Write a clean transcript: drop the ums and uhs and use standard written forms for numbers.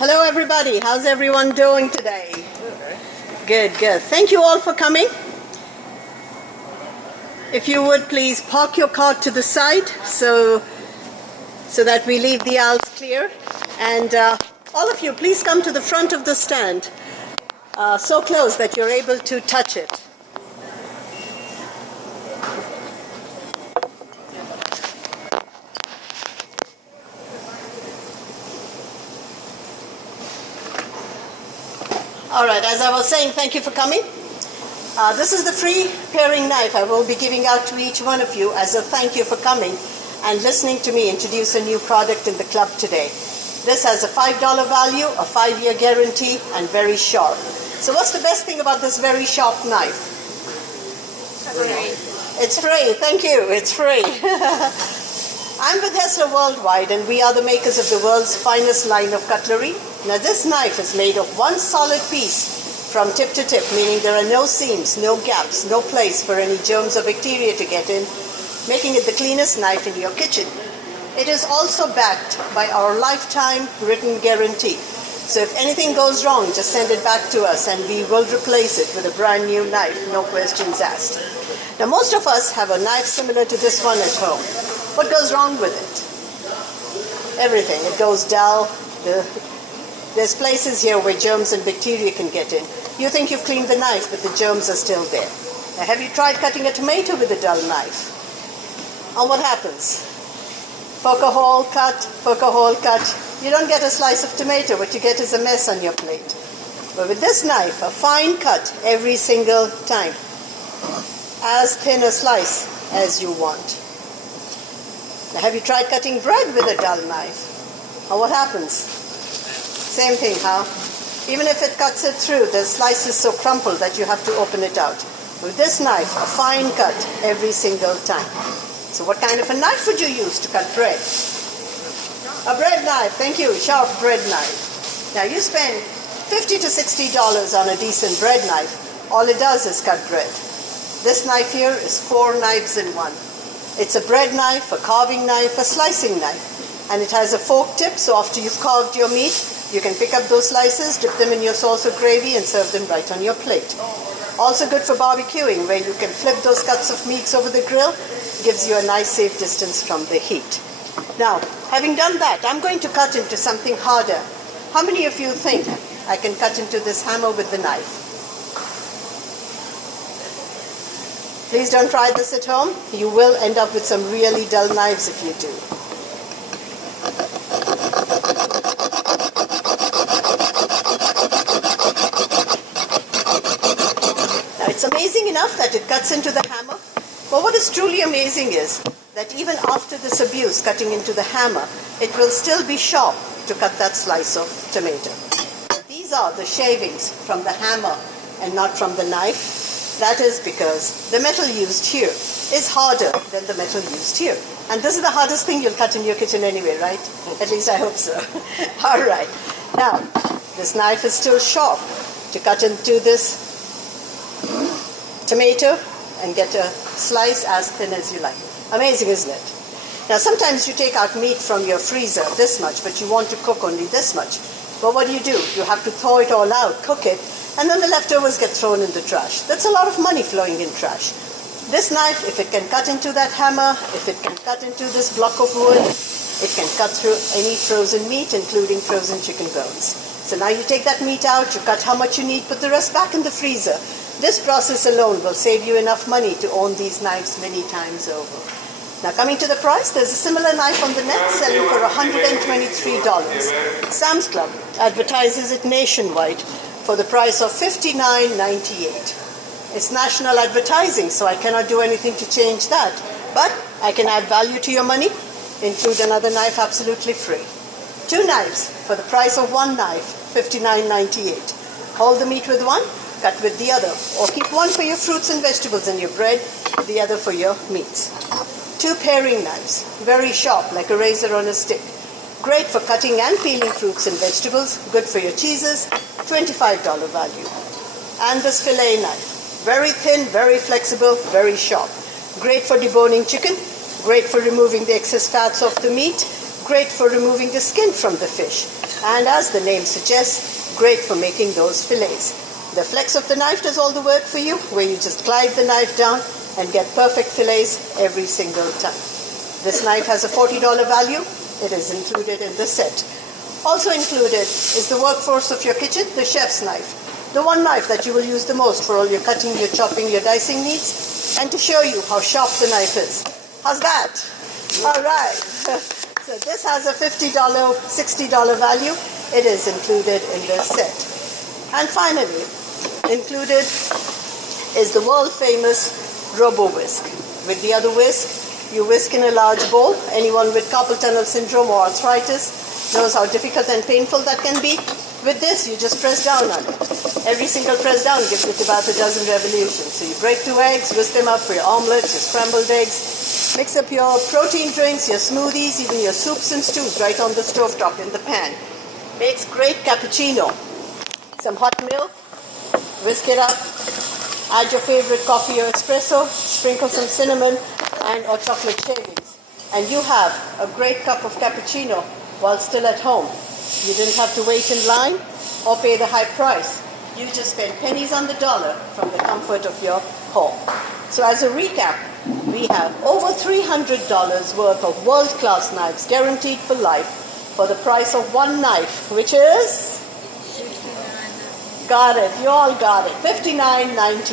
Hello everybody, how's everyone doing today? Good, good. Thank you all for coming. If you would please park your car to the side so that we leave the aisles clear. And all of you, please come to the front of the stand, so close that you're able to touch it. All right, as I was saying, thank you for coming. This is the free paring knife I will be giving out to each one of you as a thank you for coming and listening to me introduce a new product in the club today. This has a $5 value, a 5-year guarantee, and very sharp. So what's the best thing about this very sharp knife? It's free, thank you, it's free. I'm with Hessler Worldwide, and we are the makers of the world's finest line of cutlery. Now this knife is made of one solid piece from tip to tip, meaning there are no seams, no gaps, no place for any germs or bacteria to get in, making it the cleanest knife in your kitchen. It is also backed by our lifetime written guarantee. So if anything goes wrong, just send it back to us and we will replace it with a brand new knife, no questions asked. Now most of us have a knife similar to this one at home. What goes wrong with it? Everything. It goes dull. There's places here where germs and bacteria can get in. You think you've cleaned the knife, but the germs are still there. Now, have you tried cutting a tomato with a dull knife? And what happens? Poke a hole, cut. You don't get a slice of tomato. What you get is a mess on your plate. But with this knife, a fine cut every single time. As thin a slice as you want. Now, have you tried cutting bread with a dull knife? And what happens? Same thing, huh? Even if it cuts it through, the slice is so crumpled that you have to open it out. With this knife, a fine cut every single time. So what kind of a knife would you use to cut bread? A bread knife, thank you, sharp bread knife. Now you spend $50 to $60 on a decent bread knife. All it does is cut bread. This knife here is 4 knives in one. It's a bread knife, a carving knife, a slicing knife. And it has a fork tip, so after you've carved your meat, you can pick up those slices, dip them in your sauce or gravy, and serve them right on your plate. Also good for barbecuing, where you can flip those cuts of meats over the grill. Gives you a nice safe distance from the heat. Now, having done that, I'm going to cut into something harder. How many of you think I can cut into this hammer with the knife? Please don't try this at home. You will end up with some really dull knives if you do. Now, it's amazing enough that it cuts into the hammer. But what is truly amazing is that even after this abuse cutting into the hammer, it will still be sharp to cut that slice of tomato. These are the shavings from the hammer and not from the knife. That is because the metal used here is harder than the metal used here. And this is the hardest thing you'll cut in your kitchen anyway, right? At least I hope so. All right. Now, this knife is still sharp to cut into this tomato and get a slice as thin as you like. Amazing, isn't it? Now, sometimes you take out meat from your freezer, this much, but you want to cook only this much. But what do? You have to thaw it all out, cook it, and then the leftovers get thrown in the trash. That's a lot of money flowing in trash. This knife, if it can cut into that hammer, if it can cut into this block of wood, it can cut through any frozen meat, including frozen chicken bones. So now you take that meat out, you cut how much you need, put the rest back in the freezer. This process alone will save you enough money to own these knives many times over. Now coming to the price, there's a similar knife on the net selling for $123. Sam's Club advertises it nationwide for the price of $59.98. It's national advertising, so I cannot do anything to change that. But I can add value to your money, include another knife absolutely free. 2 knives for the price of 1 knife, $59.98. Hold the meat with one, cut with the other, or keep one for your fruits and vegetables and your bread, the other for your meats. 2 paring knives, very sharp like a razor on a stick. Great for cutting and peeling fruits and vegetables, good for your cheeses, $25 value. And this fillet knife, very thin, very flexible, very sharp. Great for deboning chicken, great for removing the excess fats off the meat, great for removing the skin from the fish. And as the name suggests, great for making those fillets. The flex of the knife does all the work for you, where you just glide the knife down and get perfect fillets every single time. This knife has a $40 value. It is included in the set. Also included is the workforce of your kitchen, the chef's knife. The one knife that you will use the most for all your cutting, your chopping, your dicing needs, and to show you how sharp the knife is. How's that? All right. So this has a $50, $60 value. It is included in the set. And finally, included is the world famous Robo-Whisk. With the other whisk, you whisk in a large bowl. Anyone with carpal tunnel syndrome or arthritis knows how difficult and painful that can be. With this, you just press down on it. Every single press down gives it about a dozen revolutions. So you break 2 eggs, whisk them up for your omelets, your scrambled eggs, mix up your protein drinks, your smoothies, even your soups and stews right on the stovetop in the pan. Makes great cappuccino. Some hot milk, whisk it up, add your favorite coffee or espresso, sprinkle some cinnamon and or chocolate shavings, and you have a great cup of cappuccino while still at home. You didn't have to wait in line or pay the high price. You just spent pennies on the dollar from the comfort of your home. So as a recap, we have over $300 worth of world-class knives guaranteed for life for the price of one knife, which is? Got it. You all got it. $59.90.